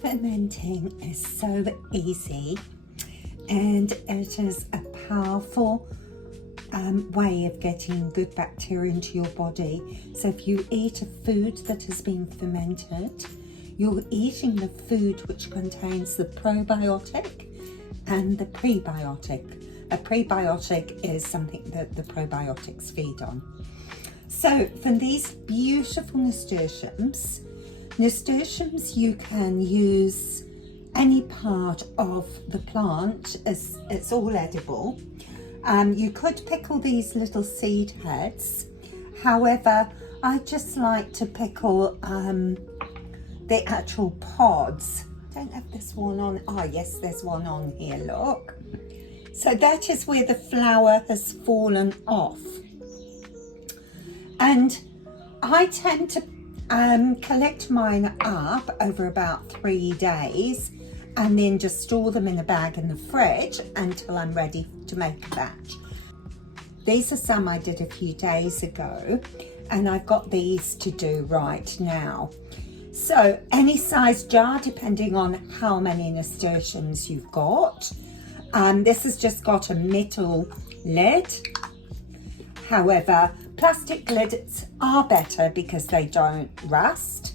Fermenting is so easy, and it is a powerful way of getting good bacteria into your body. So if you eat a food that has been fermented, you're eating the food which contains the probiotic and the prebiotic. A prebiotic is something that the probiotics feed on. So for these beautiful nasturtiums, you can use any part of the plant, as it's all edible. You could pickle these little seed heads. However, I just like to pickle the actual pods. I don't have this one on. Oh yes, there's one on here, look. So that is where the flower has fallen off. And I tend to collect mine up over about 3 days and then just store them in a bag in the fridge until I'm ready to make a batch. These are some I did a few days ago, and I've got these to do right now. So any size jar, depending on how many nasturtiums you've got. This has just got a metal lid. However, plastic lids are better because they don't rust,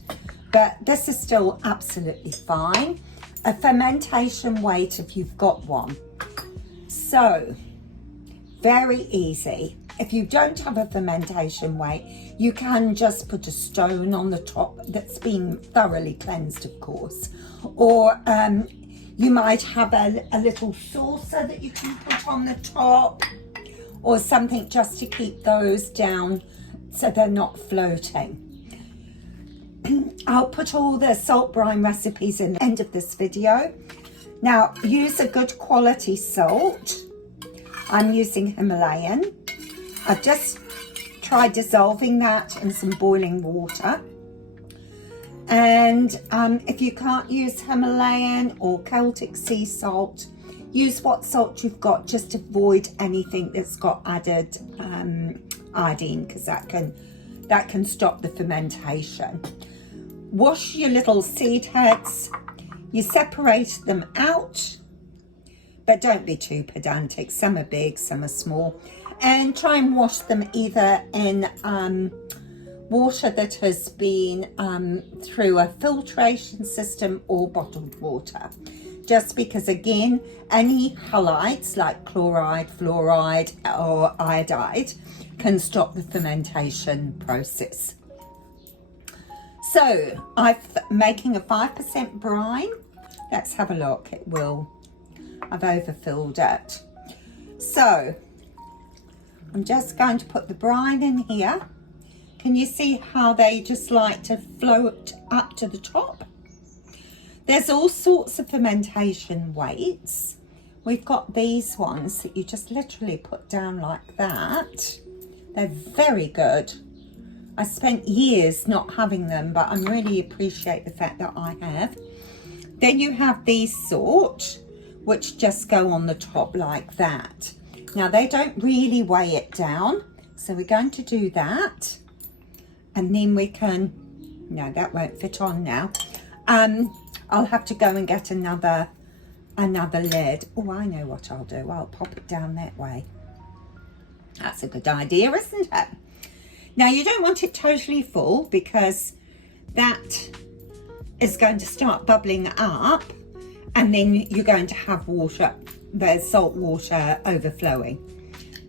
but this is still absolutely fine. A fermentation weight if you've got one. So, very easy. If you don't have a fermentation weight, you can just put a stone on the top that's been thoroughly cleansed, of course. Or you might have a little saucer that you can put on the top, or something just to keep those down so they're not floating. I'll put all the salt brine recipes in the end of this video. Now, use a good quality salt. I'm using Himalayan. I've just tried dissolving that in some boiling water. And if you can't use Himalayan or Celtic sea salt, use what salt you've got. Just avoid anything that's got added iodine, because that can stop the fermentation. Wash your little seed heads. You separate them out, but don't be too pedantic. Some are big, some are small. And try and wash them either in water that has been through a filtration system or bottled water. Just because, again, any halides like chloride, fluoride or iodide can stop the fermentation process. So I'm making a 5% brine. Let's have a look. I've overfilled it. So I'm just going to put the brine in here. Can you see how they just like to float up to the top? There's all sorts of fermentation weights. We've got these ones that you just literally put down like that. They're very good. I spent years not having them, but I really appreciate the fact that I have. Then you have these sort, which just go on the top like that. Now, they don't really weigh it down, so we're going to do that. And then we can, no, that won't fit on now. I'll have to go and get another lid. Oh, I know what I'll do. I'll pop it down that way. That's a good idea, isn't it? Now, you don't want it totally full, because that is going to start bubbling up, and then you're going to have water, the salt water overflowing.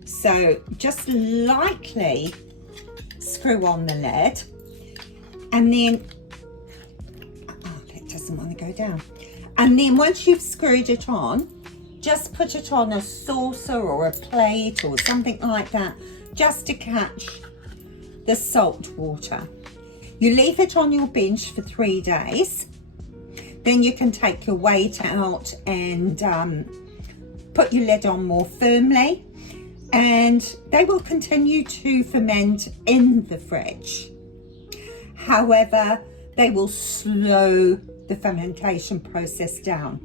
So just lightly screw on the lid, and then, oh, it doesn't want to go down. And then once you've screwed it on, just put it on a saucer or a plate or something like that, just to catch the salt water. You leave it on your bench for 3 days. Then you can take your weight out and put your lid on more firmly, and they will continue to ferment in the fridge. However, they will slow the fermentation process down.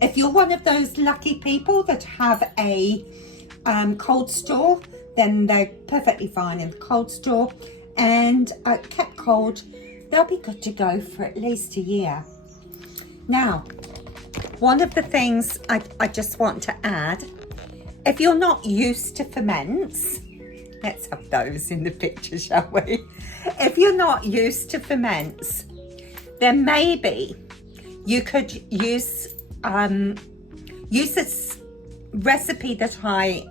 If you're one of those lucky people that have a cold store, then they're perfectly fine in the cold store, and kept cold, they'll be good to go for at least a year. Now, one of the things I just want to add, if you're not used to ferments, let's have those in the picture, shall we? If you're not used to ferments, then maybe you could use this recipe that I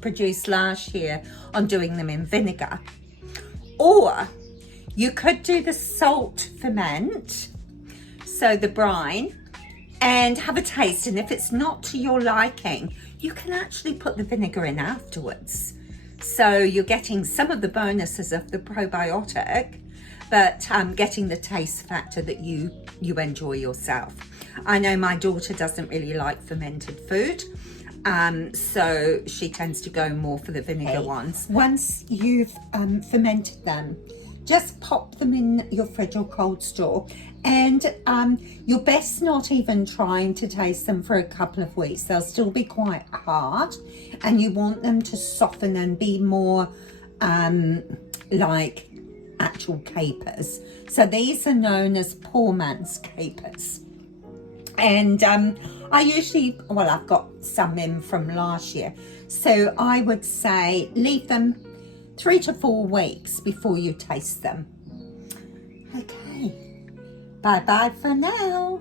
produced last year on doing them in vinegar. Or you could do the salt ferment, so the brine, and have a taste. And if it's not to your liking, you can actually put the vinegar in afterwards. So you're getting some of the bonuses of the probiotic, but getting the taste factor that you enjoy yourself. I know my daughter doesn't really like fermented food, so she tends to go more for the vinegar ones. Once you've fermented them, just pop them in your fridge or cold store, and you're best not even trying to taste them for a couple of weeks. They'll still be quite hard, and you want them to soften and be more like actual capers. So these are known as poor man's capers. And I usually, well, I've got some in from last year, so I would say leave them 3 to 4 weeks before you taste them. Okay, bye bye for now.